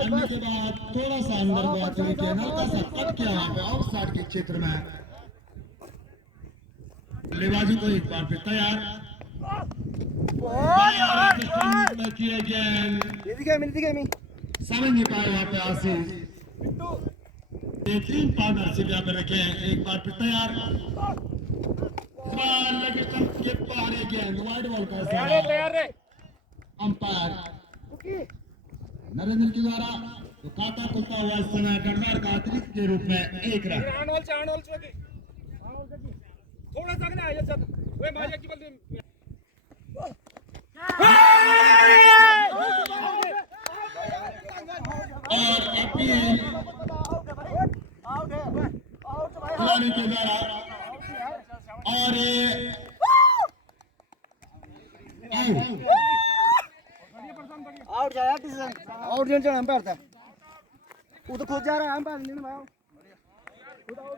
करने के बाद थोड़ा सा अंदर गया तो हल्का सा कट किया वहां पे ऑफ साइड के क्षेत्र में। बल्लेबाजी को एक बार फिर तैयार। समझ नहीं पाए वहां पे आशीष। बेहतरीन पार्टनरशिप यहाँ पे रखे हैं। एक बार फिर तैयार। के पार वाइड बॉल का अंपायर नरेंद्र के द्वारा तो खाता खुलता हुआ इस समय डंडार का अतिरिक्त के रूप में एक रन। थोड़ा सा ना आया चल ओए मारिया की बल और अपील खिलाड़ी के द्वारा और आउट जाया डिसीजन आउट जन चल अंपायर था वो तो खुद जा रहा है अंपायर नहीं ना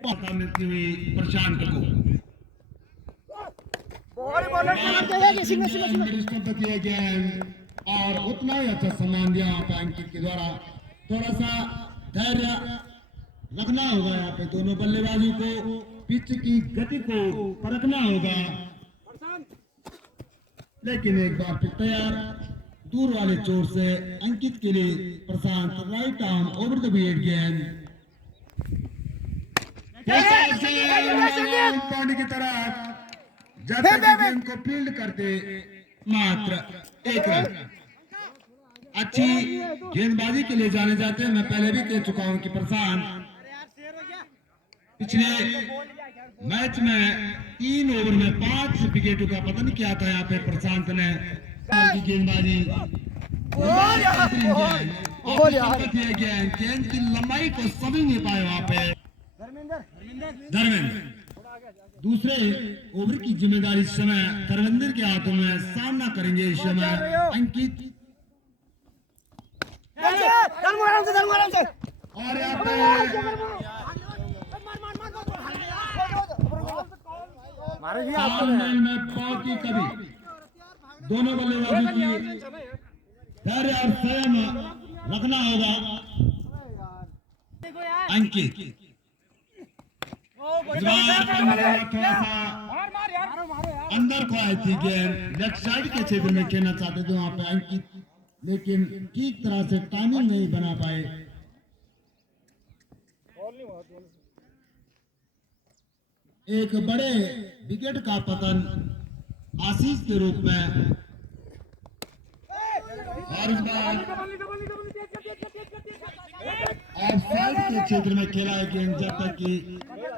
भाई मिलती हुई प्रशांत को बॉल बॉलर को चाहिए किसी में दिया गया है और उतना ही अच्छा सम्मान दिया यहाँ पे अंकित के द्वारा। थोड़ा सा धैर्य रखना होगा यहाँ पे दोनों बल्लेबाजों को पिच की गति को परखना होगा। लेकिन एक बार फिर तैयार दूर वाले चोर से अंकित के लिए Prashant right arm over the wicket गेंद की तरह गेंद को फील्ड करते मात्र एक रन। अच्छी गेंदबाजी के लिए जाने जाते हैं। मैं पहले भी कह चुका हूं कि प्रशांत पिछले मैच में 3 ओवर में 5 विकेटों का पतन किया था। यहाँ पे प्रशांत ने गेंदबाजी गेंद की लंबाई को समझ नहीं पाए वहां पे धर्मेंद्र। दूसरे ओवर की जिम्मेदारी इस समय धर्मेंद्र के हाथों में सामना करेंगे इस समय अंकित। और यहाँ पे में पहुंची कभी दोनों बल्लेबाजों की धैर्य और संयम रखना होगा। अंकित थोड़ा सा अंदर को आई थी गेंद लेफ्ट साइड के क्षेत्र में खेलना चाहते थे वहां पे अंकित, लेकिन ठीक तरह से टाइमिंग नहीं बना पाए। एक बड़े विकेट का पतन आशीष के रूप में और इस बार ऑफसाइड के क्षेत्र में खेला है गेंद जब तक कि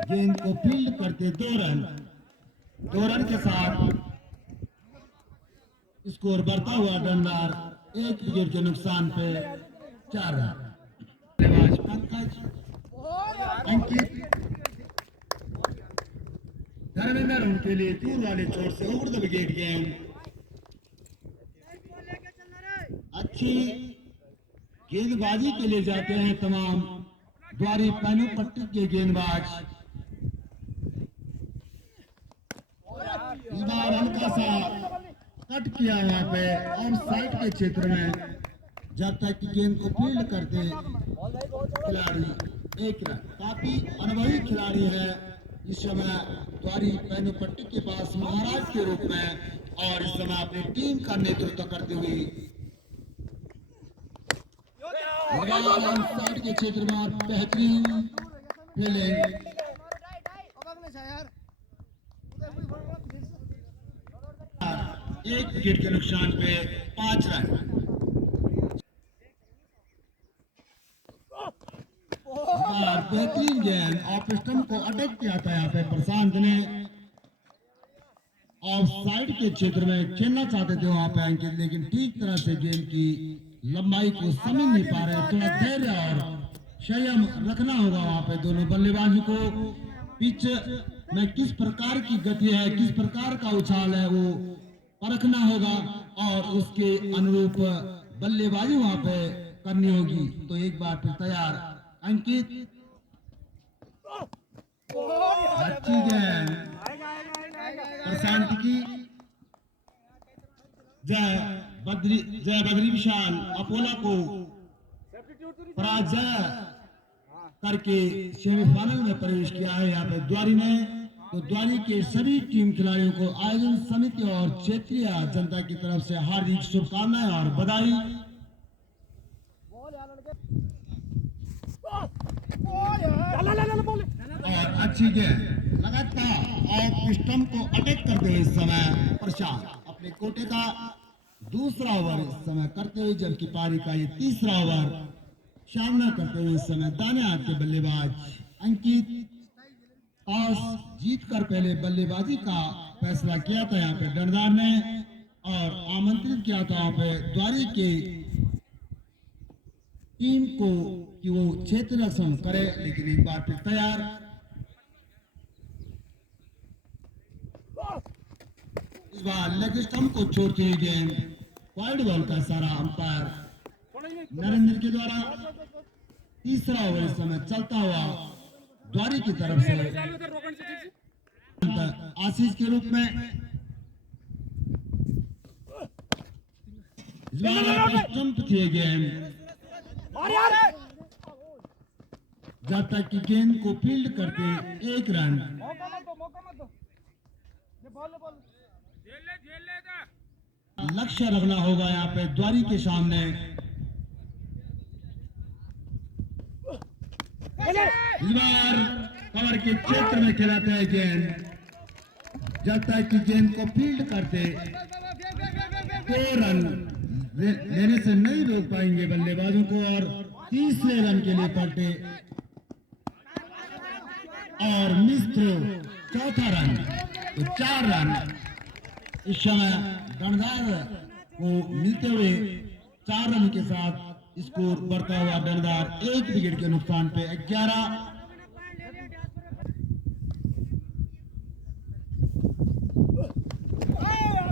गेंद को फील्ड करते 2 रन के साथ स्कोर बढ़ता हुआ डंडार 1 विकेट के नुकसान पे 4 रन। पंकज अंकित धर्मेंद्र उनके लिए दूर वाले चोट से ओवर द विकेट गेंद अच्छी गेंदबाजी के लिए जाते हैं तमाम द्वारी पैनू पट्टी के गेंदबाज। इस बार हल्का सा कट किया यहाँ पे ऑफ साइड के क्षेत्र में जब तक कि गेंद को फील्ड करते खिलाड़ी 1 रन। काफी अनुभवी खिलाड़ी है इस समय द्वारी पैनू पट्टी के पास महाराज के रूप में और इस समय अपनी टीम का नेतृत्व करते हुए साइड के क्षेत्र में बेहतरीन फील्डिंग। 1 विकेट के नुकसान पे 5 रन। बेहतरीन गेंद ऑफ स्टंप को अटैक किया था यहाँ पे प्रशांत ने। ऑफ साइड के क्षेत्र में खेलना चाहते थे वहां पे अंकित, लेकिन ठीक तरह से गेंद की लंबाई को समझ नहीं पा रहे। थोड़ा धैर्य और संयम रखना होगा वहां पे दोनों बल्लेबाजों को। पिच में किस प्रकार की गति है, किस प्रकार का उछाल है वो परखना होगा और उसके अनुरूप बल्लेबाजी वहां पे करनी होगी। तो एक बार फिर तैयार अंकित अच्छी गेंद प्रशांत की जय बद्री विशाल अपोला को पराजय करके सेमीफाइनल में प्रवेश किया है यहाँ पे द्वारी ने। तो द्वारी के सभी टीम खिलाड़ियों को आयोजन समिति और क्षेत्रीय जनता की तरफ से हार्दिक शुभकामनाएं और बधाई। और अच्छी गेंद लगातार और स्टंप को अटैक करते हुए इस समय प्रशांत अपने कोटे का दूसरा ओवर इस समय करते हुए, जबकि पारी का ये तीसरा ओवर सामना करते हुए इस समय दाने हाथ के बल्लेबाज अंकित टॉस जीतकर पहले बल्लेबाजी का फैसला किया था यहाँ पे डंडार ने और आमंत्रित किया था यहाँ पे द्वारी के टीम को कि वो क्षेत्र रक्षण करे, लेकिन एक बार फिर तैयार। इस बार लेग स्टंप को छोड़ती हुई गेंद वाइड बॉल का सारा अंपायर नरेंद्र के द्वारा तीसरा ओवर इस समय चलता हुआ द्वारी की तरफ से आशीष के रूप में। इस बार स्टंप थी गेंद, जब तक कि गेंद को फील्ड करके एक रन। लक्ष्य रखना होगा यहाँ पे द्वारी के सामने। इस बार कवर के क्षेत्र में खिलाते हैं गेंद, जब तक कि गेंद को फील्ड करते 2 रन लेने से नहीं रोक पाएंगे बल्लेबाजों को और तीसरे रन के लिए पलटे और मिस थ्रो चौथा रन। तो 4 रन इस समय डंडार को मिलते हुए 4 रन के साथ स्कोर बढ़ता हुआ डंडार 1 विकेट के नुकसान पे 11।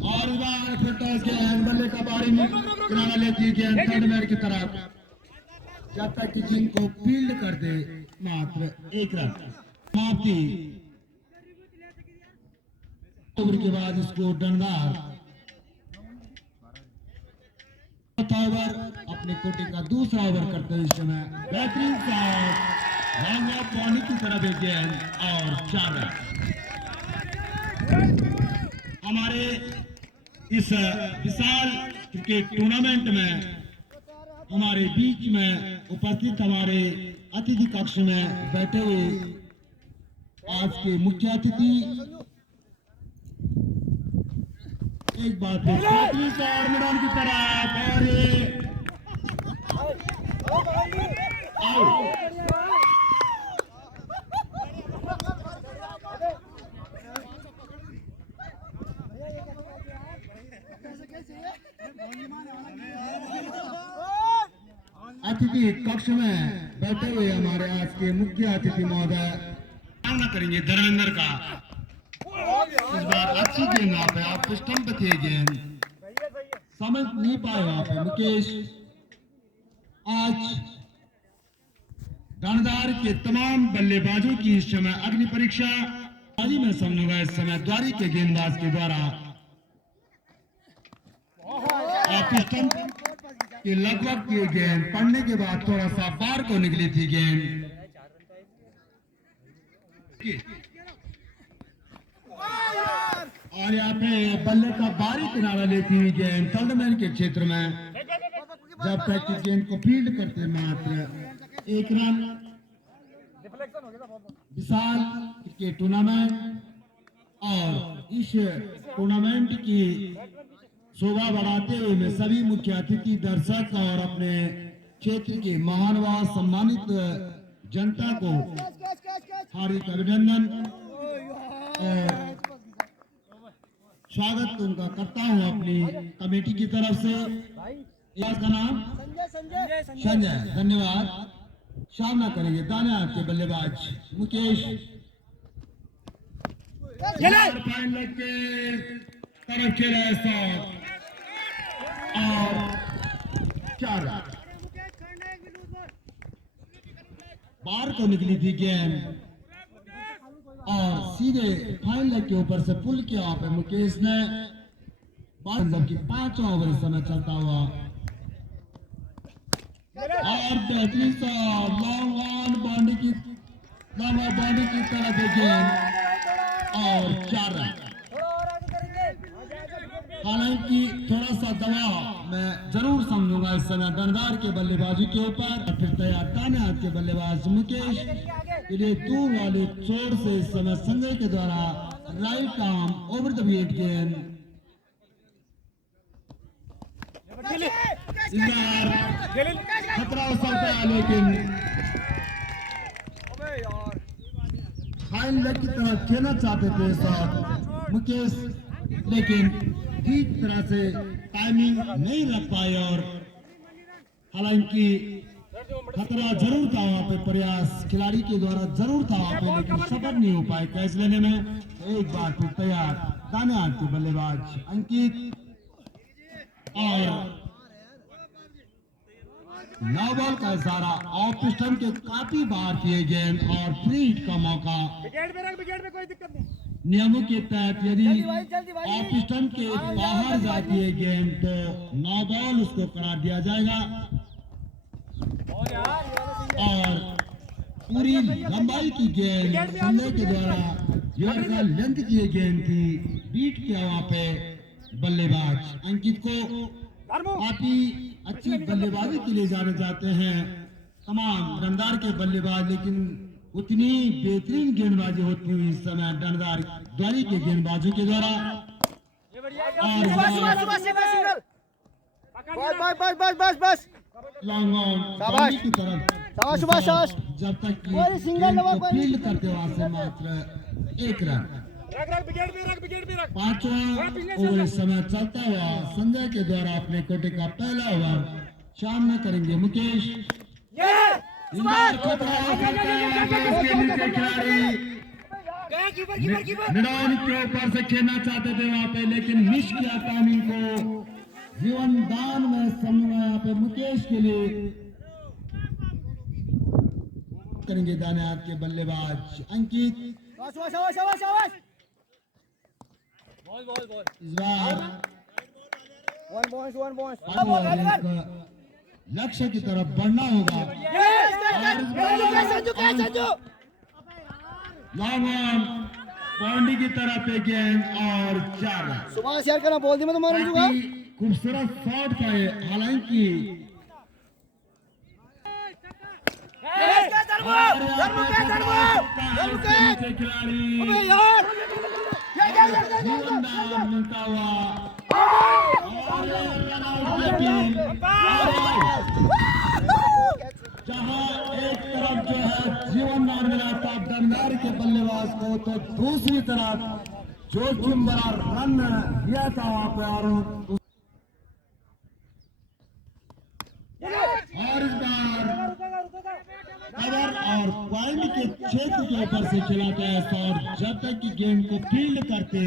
और इस बार फिर टॉस गेंद बल्ले का बारी में किनारा लेती गेंद थर्ड मैन की तरफ, जब तक कि गेंद को फील्ड कर दे मात्र 1 रन समाप्ति। ओवर के बाद इसको डंडार चौथा ओवर अपने कोटे का दूसरा ओवर करते हुए इस समय बेहतरीन शॉट लॉन्ग ऑफ बाउंड्री की तरफ एक गेंद और 4 रन। हमारे इस विशाल क्रिकेट टूर्नामेंट में हमारे बीच में उपस्थित हमारे अतिथि कक्ष में बैठे हुए आज के मुख्य अतिथि एक बात और मैदान की तरफ और ये अतिथि कक्ष में बैठे हुए हमारे आज के मुख्य अतिथि महोदय सामना करेंगे धर्मेंद्र का। इस बार अच्छी गेंद आप है, आप स्टंप थे गेंद समझ नहीं पाए वहां पे मुकेश। आज डंडार के तमाम बल्लेबाजों की इस समय अग्नि परीक्षा आज में सामने हुआ। इस समय द्वारी के गेंदबाज के द्वारा आप स्टंप के लगभग की गेंद पड़ने के बाद थोड़ा सा बाहर को निकली थी गेंद। और यहाँ पे बल्ले का बारी किनारा लेती हुई गेंद थर्ड मैन के क्षेत्र में, जब तक कि गेंद को फील्ड करते मात्र 1 रन। विशाल क्रिकेट टूर्नामेंट और इस टूर्नामेंट की शोभा बढ़ाते हुए मैं सभी मुख्य अतिथि दर्शक और अपने क्षेत्र के महानुभाव सम्मानित जनता को हार्दिक अभिनंदन और स्वागत उनका करता हूं अपनी कमेटी की तरफ से। इसका नाम संजय, धन्यवाद। सामना करेंगे दाने हाथ के बल्लेबाज मुकेश। फाइनल के तरफ खेला है और 4 बार को निकली थी गेंद और सीधे फाइनल के ऊपर से पुल किया पे मुकेश ने मतलब कि 5वां ओवर इस समय चलता हुआ और बेहतरीन सा लॉन्ग ऑन बाउंड्री की तरफ गेंद और 4 रन। हालांकि थोड़ा सा दबाव मैं जरूर समझूंगा इस समय दनदार के बल्लेबाजी के ऊपर। फिर तैयार दाने हाथ के बल्लेबाज मुकेश के लिए दूर वाले चोट से इस समय संजय के द्वारा right arm over the wicket गेंद खतरा उछलता है लेकिन फाइन लेग की तरफ खेलना चाहते थे शॉट मुकेश, लेकिन ठीक तरह से टाइमिंग नहीं रख पाए और हालांकि खतरा जरूर था वहां पे, प्रयास खिलाड़ी के द्वारा जरूर था वहां पे, लेकिन सफल नहीं हो पाए कैच लेने में। एक बार फिर तैयार दाने हाथ के बल्लेबाज अंकित और 9 बॉल का इशारा ऑफ स्टंप के काफी बाहर किए गेंद और फ्री हिट का मौका। विकेट में कोई दिक्कत नहीं। नियमों के तहत यदि ऑफ स्टंप के बाहर जाती है गेंद तो 9 बॉल उसको करार दिया जाएगा और पूरी लंबाई की गेंद संजय के द्वारा लेंथ की गेंद थी, बीट किया वहां पे बल्लेबाज अंकित को। काफी अच्छी बल्लेबाजी के लिए जाने जाते हैं तमाम दनदार के बल्लेबाज, लेकिन उतनी बेहतरीन गेंदबाजी होती हुई इस समय दनदार द्वारी के गेंदबाजों के द्वारा। बस लॉन्ग ऑन की तरफ जब तक कि गेंद को फील्ड करते वहां से मात्र 1 रन। 5वां ओवर इस समय चलता हुआ संजय के द्वारा अपने कोटे का पहला ओवर सामना करेंगे मुकेश। खिलाड़ी के ऊपर से खेलना चाहते थे वहां पे, लेकिन मिस किया टाइमिंग को। जीवन दान में समझना यहाँ पे मुकेश के लिए करेंगे दाने हाथ के बल्लेबाज अंकित। लक्ष्य की तरफ बढ़ना होगा। लॉन्ग ऑन बाउंड्री की तरफ एक गेंद और 4 रन। सुभाष यार करना बोल दी मैं तो मार दूंगा। खूबसूरत शॉट था ये, हालांकि खिलाड़ी मिलता हुआ जहां एक तरफ जो है जीवन दान मिला था दनदार के बल्लेबाज को, तो दूसरी तरफ जो बड़ा रन दिया था वहां पे और इस बार कवर और पॉइंट के क्षेत्र के ऊपर से खेला गया शॉट, जब तक कि गेंद को फील्ड करते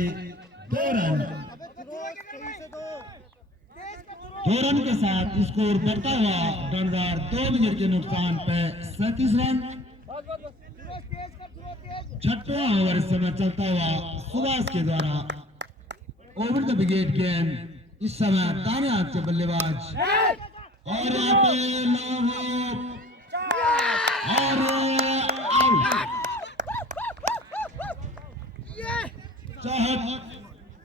2 रन के साथ स्कोर बढ़ता हुआ दनदार 2 विकेट के नुकसान पे 37 रन। 6वां ओवर इस समय चलता हुआ सुभाष के द्वारा ओवर द विकेट गेंद इस समय दाने हाथ के बल्लेबाज और यहाँ पे और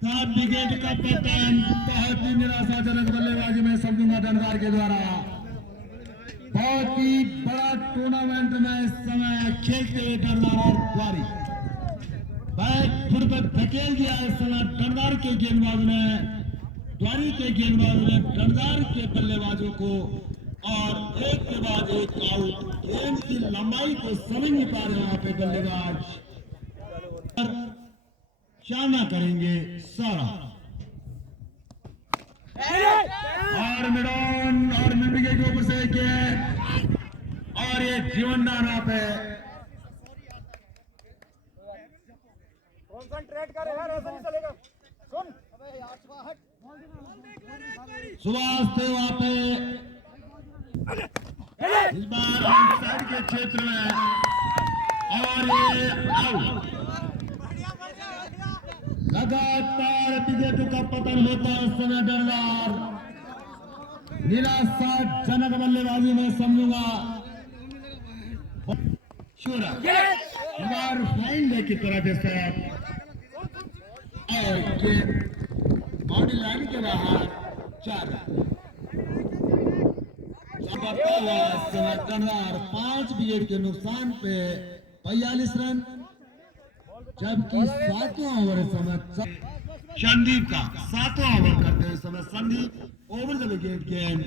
सात विकेट का पतन बहुत ही निराशाजनक बल्लेबाजी में समझूंगा दनदार के द्वारा। बहुत ही बड़ा टूर्नामेंट में इस समय खेलते हुए दनदार और द्वारी बैट फुट पर धकेल दिया इस समय दनदार के गेंदबाजों ने, द्वारी के गेंदबाजों ने दनदार के बल्लेबाजों को, और एक के बाद एक आउट। गेंद की लंबाई को समझ नहीं पा रहे वहां पे बल्लेबाज, सामना करेंगे सारा और मिडॉन और मिमिके के ऊपर से गेंद और ये जीवन दाना पे कॉन्सेंट्रेट कर यार, ऐसा नहीं चलेगा। सुन सुभाष थे वहां पे इस बार साइड के क्षेत्र में और ये आउट। लगातार विकेटों का पतन होता है। उस समय डरदार निराशाजनक बल्लेबाजी में समझूंगा। शूरा फाइन की तरफ से और बाउंड्री लाइन के बाहर 4 डरदार 5 विकेट के नुकसान पे 42 रन, जबकि 7वां ओवर समय संदीप का 7वां ओवर करते हुए समय संदीप ओवर द विकेट गेंद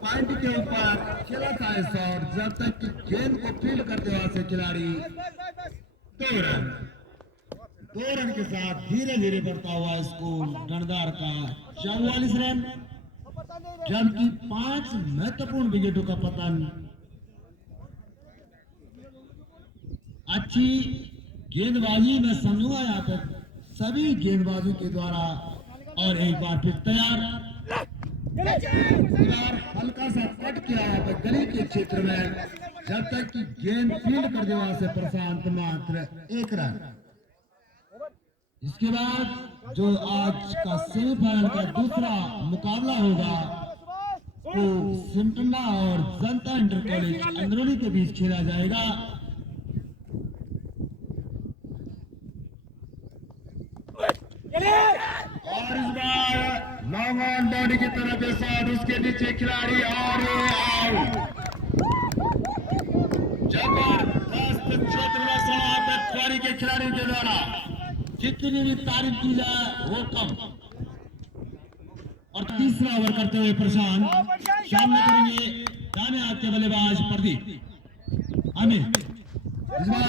पॉइंट के ऊपर खेला था इस और जब तक कि गेंद को फील्ड करते हुए से खिलाड़ी 2 रन के साथ धीरे धीरे बढ़ता हुआ स्कोर डंडार का 44 रन, जबकि 5 महत्वपूर्ण विकेटों का पतन। अच्छी गेंदबाजी में समझूंगा यहाँ पे सभी गेंदबाजों के द्वारा। और एक बार फिर तैयार हल्का सा कट किया यहाँ पे गली के क्षेत्र में, जब तक कि गेंद फील्ड कर देवा से प्रशांत मात्र 1 रन। इसके बाद जो आज का सेमीफाइनल का दूसरा मुकाबला होगा तो सिमटना और जनता इंटर कॉलेज अंदरूनी के बीच खेला जाएगा। और इस बार लॉन्ग ऑन बॉडी की तरफ शॉट, उसके नीचे खिलाड़ी और आउट। जबरदस्त क्षेत्र में सलाह के खिलाड़ी के द्वारा जितनी भी तारीफ की जाए वो कम। और तीसरा ओवर करते हुए प्रशांत सामने करेंगे दाने हाथ के बल्लेबाज प्रदीप अमित। इस बार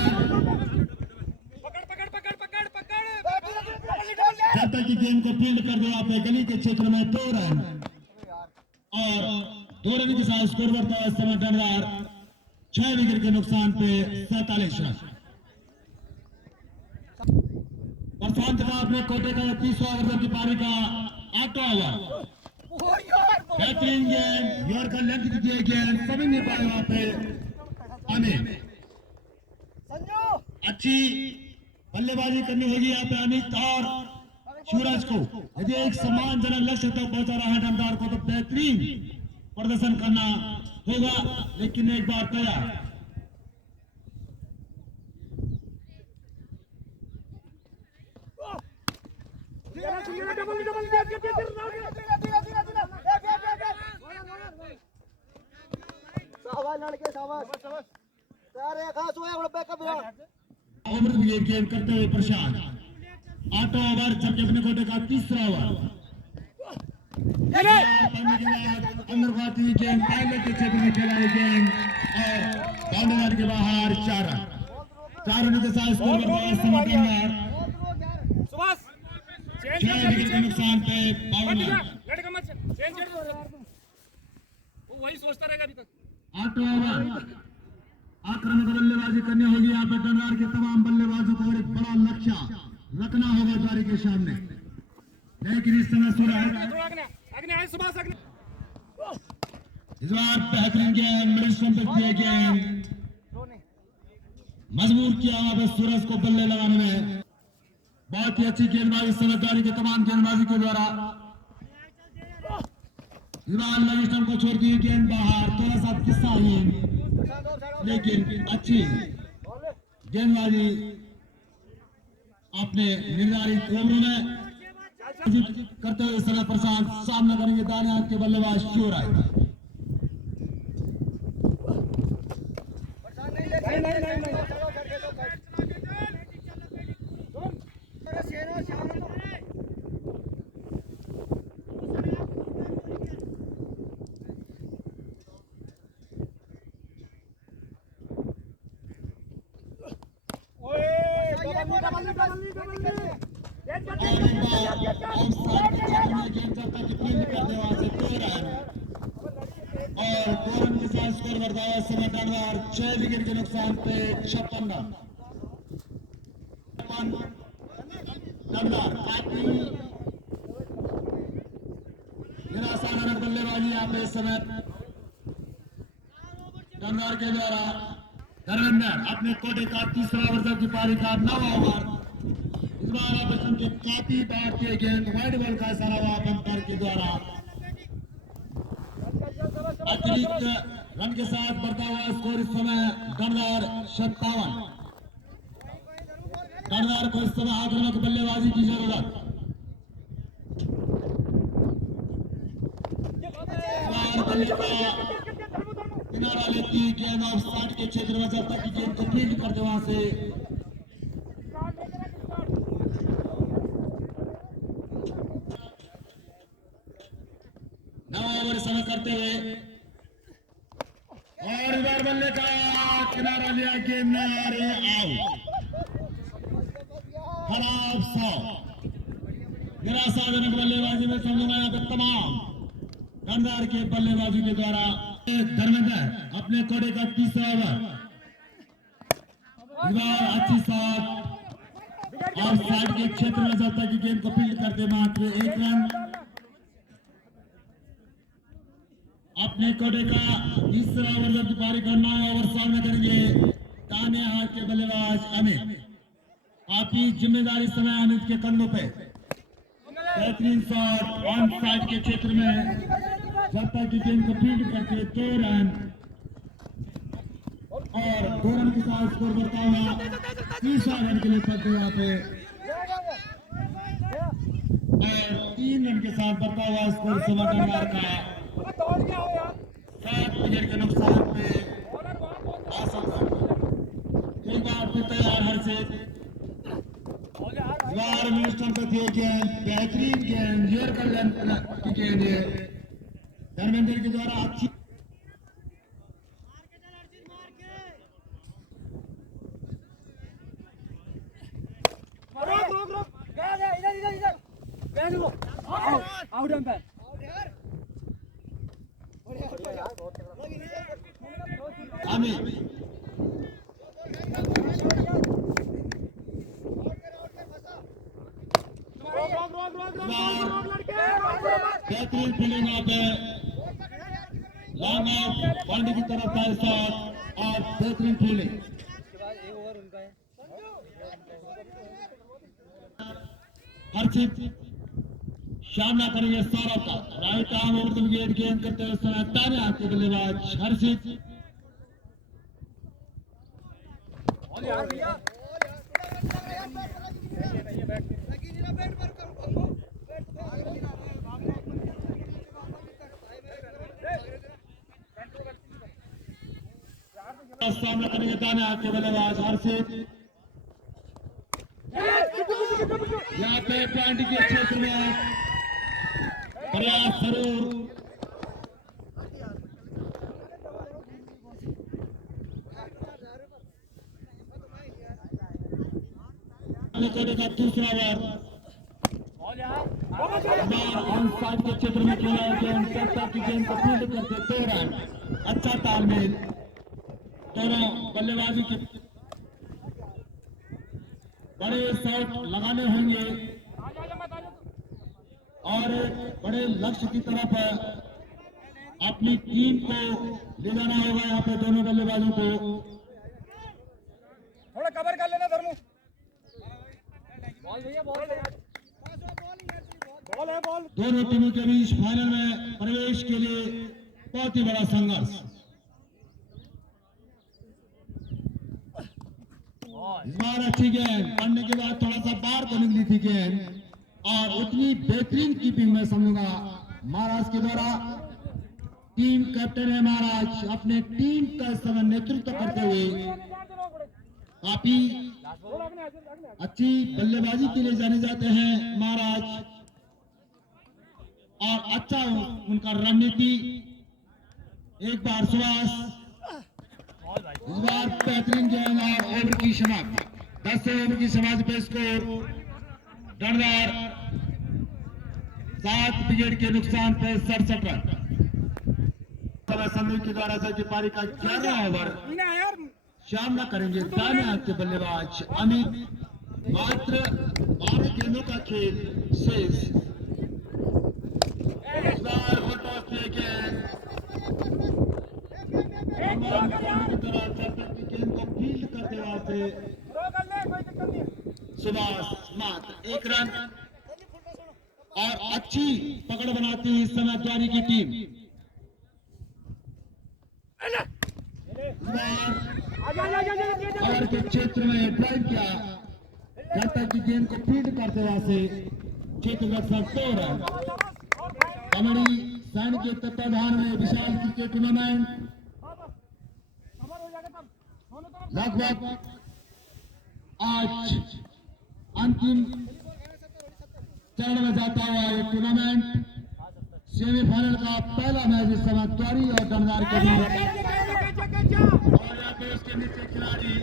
जब तक कि गेंद को फील्ड कर दिया आपने गली के क्षेत्र में 2 रन और 2 रन के साथ स्कोर बढ़ता है। समय डंडार 6 विकेट के नुकसान पे 47 रन। प्रशांत का अपने कोटे का 30वां ओवर की पारी का 8वां ओवर। बेहतरीन गेंद यॉर्कर लेंथ की गेंद सभी नहीं पाए वहां पे अमित। अच्छी बल्लेबाजी करनी होगी यहाँ पे अमित और सूरज को। यदि एक सम्मानजनक लक्ष्य तक पहुंचा रहा है डंडार को तो बेहतरीन प्रदर्शन करना होगा। लेकिन एक बार तैयार ओवर गेम करते हुए प्रशांत 8वां ओवर, जबकि अपने कोटे का 3रा ओवर। अंदर खाती गेंद पहले के क्षेत्र में खेलाई गेंद और बाउंड्री के बाहर 4 रन के साथ स्कोर बढ़ता है। समाधान 6 विकेट के नुकसान पे 52 वही सोचता रहेगा अभी तक। 8वां ओवर आक्रामक बल्लेबाजी करनी होगी यहाँ पे डंडार के तमाम बल्लेबाजों को एक बड़ा लक्ष्य रखना होगा द्वारी के सामने। लेकिन इस समय इस बार बेहतरीन गेंद मिडिल स्टंप पे किया गेंद मजबूर किया वहां पे सूरज को बल्ले लगाने में। बहुत ही अच्छी गेंदबाजी समझदारी के तमाम गेंदबाजी के द्वारा। इस बार मिडिल स्टंप को छोड़ दी गेंद बाहर, थोड़ा सा दिशाहीन लेकिन अच्छी गेंदबाजी अपने निर्धारित ओवरों में करते हुए समय प्रशांत सामना करेंगे दाने हाथ के बल्लेबाज शिवराज। और 2 रन के साथ स्कोर बढ़ता है। समय डंडार 6 विकेट के नुकसान पे 56 रन। डंडार काफी निराशाजनक बल्लेबाजी यहाँ पे इस समय डंडार के द्वारा धर्मेंद्र अपने कोटे का तीसरा ओवर की पारी का 9वां ओवर। इस बार ऑपरेशन के काफी भारतीय गेंद वाइड बॉल का इशारा हुआ पंपर के द्वारा। अतिरिक्त रन के साथ बढ़ता हुआ स्कोर इस समय दमदार 57। दमदार को इस समय आक्रामक बल्लेबाजी की जरूरत। किनारा लेती गेंद ऑफ साइड के क्षेत्र में जब तक गेंद को फील्ड करते वहां से ओवर समय करते हुए और इस बार बल्ले का किनारा लिया गेंद में आ रहे आउट। खराब 100 निराशाजनक बल्लेबाजी में समझूंगा यहाँ पे तमाम दमदार के बल्लेबाजी के द्वारा। धर्मेंद्र अपने कोड़े का तीसरा ओवर। इस बार अच्छी शॉट और साइड के क्षेत्र में जब तक गेंद को फील्ड करते मात्र 1 रन। अपने कोटे का तीसरा ओवर जब पारी का 9 ओवर सामने करेंगे दाहिने हाथ के बल्लेबाज अमित। काफी जिम्मेदारी समय अमित के कंधों पे। बेहतरीन शॉट ऑन साइड के क्षेत्र में जब तक की गेंद को फील्ड करके 2 रन और 2 रन के साथ स्कोर बढ़ता हुआ तीसरा रन के लिए पड़ते यहाँ पे और 3 रन के साथ बढ़ता हुआ स्कोर समाधान का 7 विकेट के नुकसान पे एक बार फिर तैयार हर से मिनिस्टर पे थी गेंद बेहतरीन गेंद यूर कल्याण की गेंद धर्मेंद्र के द्वारा अच्छी आउट अंपायर अमित बेहतरीन फील्डिंग यहाँ पे लॉन्ग ऑफ बाउंड्री की तरफ का शॉट और बेहतरीन फील्डिंग। हर्षित सामना करेंगे सौरभ का right arm over the wicket गेंद करते हुए समय दाहिने हाथ के बल्लेबाज हर्षित। सामना करेंगे दाहिने हाथ के बल्लेबाज हर्षित। यहाँ पे पॉइंट के क्षेत्र में प्रयास जरूर का दूसरा ओवर ऑन साइड के क्षेत्र में खेला गेंद की गेंद को फील्ड करते 2 रन। अच्छा तालमेल दोनों बल्लेबाजी के बड़े शॉट लगाने होंगे और बड़े लक्ष्य की तरफ अपनी टीम को ले जाना होगा। यहाँ पे दोनों बल्लेबाजों को थोड़ा कवर कर लेना धर्मू। बॉल भैया बॉल है बॉल। दोनों टीमों के बीच फाइनल में प्रवेश के लिए बहुत ही बड़ा संघर्ष। इस बार अच्छी गेंद पढ़ने के बाद थोड़ा सा बाहर को निकली थी गेंद और उतनी बेहतरीन कीपिंग में समझूंगा महाराज के द्वारा। टीम कैप्टन है महाराज अपने टीम का इस समय नेतृत्व करते हुए काफी अच्छी बल्लेबाजी के लिए जाने जाते हैं महाराज और अच्छा उनका रणनीति। एक बार सुभाष इस बार बेहतरीन गेंद और ओवर की समाप्ति 10 ओवर की समाप्ति पे स्कोर दमदार 7 विकेट के नुकसान पे 67 रन। संदीप के द्वारा सर की पारी का 11वां ओवर सामना करेंगे दाहिने हाथ के बल्लेबाज अमित। मात्र 12 गेंदों का खेल शेष। गेंद को रन और अच्छी पकड़ बनाती है इस समय द्वारी की टीम। ओवर के क्षेत्र में ड्राइव किया, जब तक कि गेंद को फील्ड करते वहां से क्षेत्र रक्षक 2 रन। कमड़ी सैन के तत्वाधान में विशाल क्रिकेट टूर्नामेंट लगभग आज अंतिम चरण में जाता हुआ ये टूर्नामेंट सेमीफाइनल का पहला मैच इस समय द्वारी और दमदार के बीच, और यहाँ पे उसके नीचे खिलाड़ी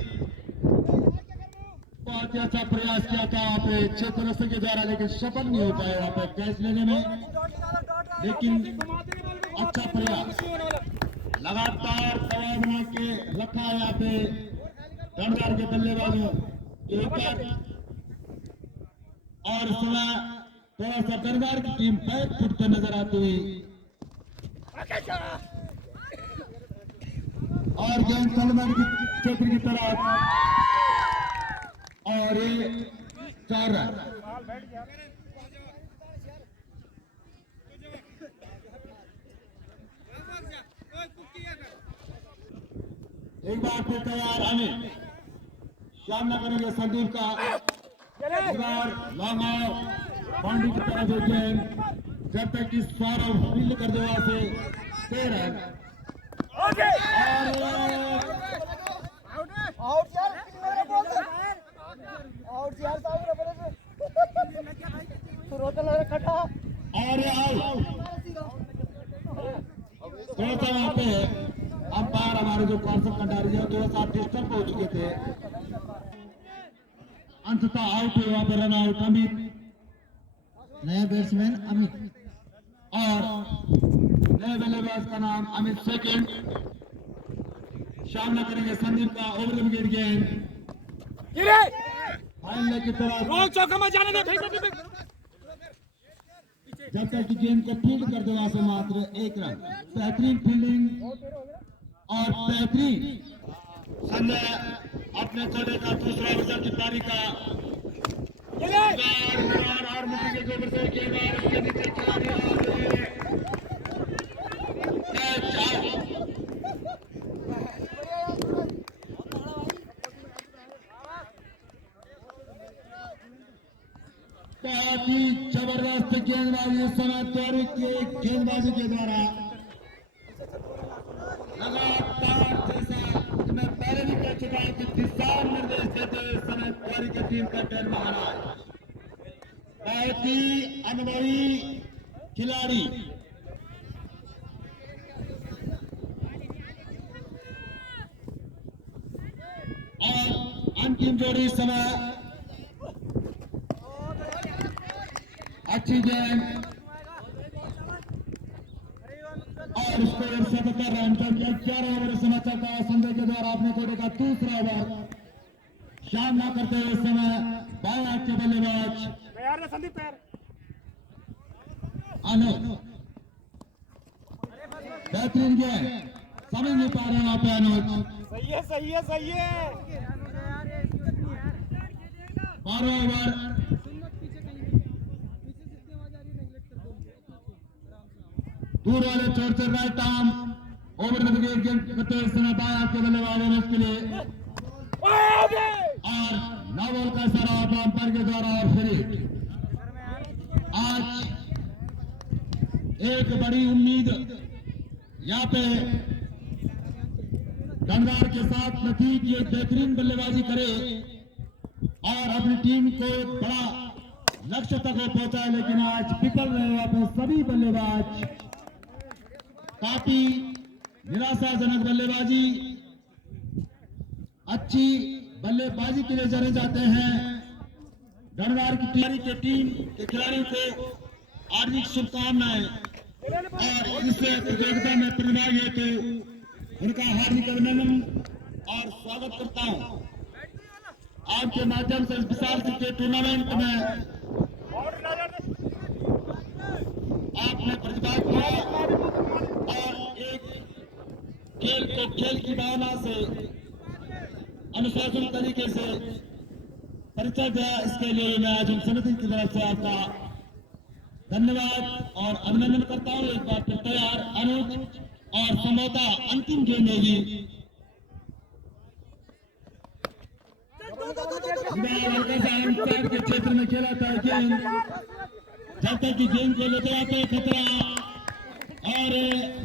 बहुत ही अच्छा प्रयास किया था वहाँ पे क्षेत्र रक्षक के द्वारा, लेकिन सफल नहीं हो पाया वहाँ पे कैच लेने में, लेकिन अच्छा प्रयास लगातार दबाव बना के रखा यहाँ पे दमदार के बल्लेबाजों के ऊपर। और इस समय थोड़ा सा दमदार की टीम बैक फुटते नजर आती हुई, और गेंद तलवार की क्षेत्र की तरफ, और ये 4 रन। एक बार फिर तैयार अनिल, सामना करेंगे संदीप का, इस बार लॉन्ग ऑफ बाउंड्री की तरफ से गेंद, जब तक कि सौरभ फील्ड कर देगा से 6 रन। आउट यार, आउट यार, तो रोकल है खटा, और ये आउट। थोड़ा सा वहाँ पे अंपायर हमारे जो कौशल कंडारी है थोड़ा सा डिस्टर्ब हो चुके थे, अंततः आउट हुए वहाँ पे रन आउट अमित, नया बैट्समैन अमित, और नए बल्लेबाज का नाम अमित सेकंड। सामना करेंगे संदीप का ओवर विकेट गेंद फाइनल की तरफ, चौका में जाने दे, जब तक कि गेंद को फील्ड कर दे वहां से मात्र 1 रन। बेहतरीन फील्डिंग और बेहतरीन संजय अपने कोटे का दूसरा ओवर की पारी का और मुट्ठी के ऊपर से गेंद और उसके नीचे खिलाड़ी कैच आउट। बहुत ही जबरदस्त गेंदबाजी इस समय द्वारी की गेंदबाजी के द्वारा लगातार, जैसा मैं पहले भी कह चुका हूं कि दिशा निर्देश देते हुए इस समय द्वारी की टीम कैप्टन महाराज बहुत ही अनुभवी खिलाड़ी, और अंतिम जोड़ी इस समय अच्छी गेंद और उसको 77 रन, जबकि 11 ओवर समय चलता है। संजय के द्वारा अपने कोटे का दूसरा ओवर सामना करते हुए समय बाएं के बल्लेबाज संदीप तैयार, अनुज, बेहतरीन गेंद, समझ नहीं पा रहे वहां पे अनुज, सही है, सही है, सही है। 12 ओवर दूर वाले चोट से राइट आर्म ओवर विकेट गेंद करते हुए समय बाएं के बल्लेबाज ने इसके लिए, और नौ बॉल का इशारा अंपायर के द्वारा, और फिर आज एक बड़ी उम्मीद यहाँ पे दमदार के साथ प्रतीक ये बेहतरीन बल्लेबाजी करे और अपनी टीम को बड़ा लक्ष्य तक वो पहुंचाए, लेकिन आज विफल रहे वहां पे सभी बल्लेबाज। काफी निराशाजनक बल्लेबाजी, अच्छी बल्लेबाजी के लिए जाने जाते हैं दमदार की तैयारी के टीम के खिलाड़ियों को हार्दिक शुभकामनाएं, और इस प्रतियोगिता में प्रतिभागी हेतु उनका हार्दिक अभिनंदन और स्वागत करता हूं। आपके माध्यम से इस विशाल क्रिकेट टूर्नामेंट में आपने प्रतिभाग किया और एक खेल को खेल की भावना से अनुशासन तरीके से परिचय दिया, इसके लिए मैं आज समिति की तरफ से आपका धन्यवाद और अभिनंदन करता हूँ। एक बार फिर तैयार अनुज और समोता अंतिम गेंद होगी। अंपायर के क्षेत्र में खेला था गेंद, जब तक कि गेंद को लेते आते खतरा और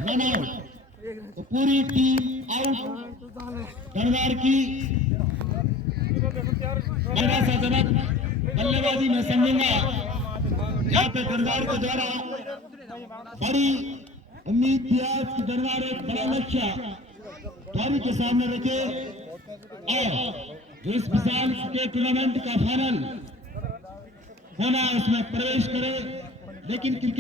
रन आउट, तो पूरी टीम आउट। गणवार की निराशाजनक बल्लेबाजी में समझूंगा, यहाँ पे गणवार के द्वारा बड़ी उम्मीद थी कि गणवार एक बड़ा लक्ष्य पारी के सामने रखे और जो इस विशाल क्रिकेट टूर्नामेंट का फाइनल होना है उसमें प्रवेश करे, लेकिन क्रिकेट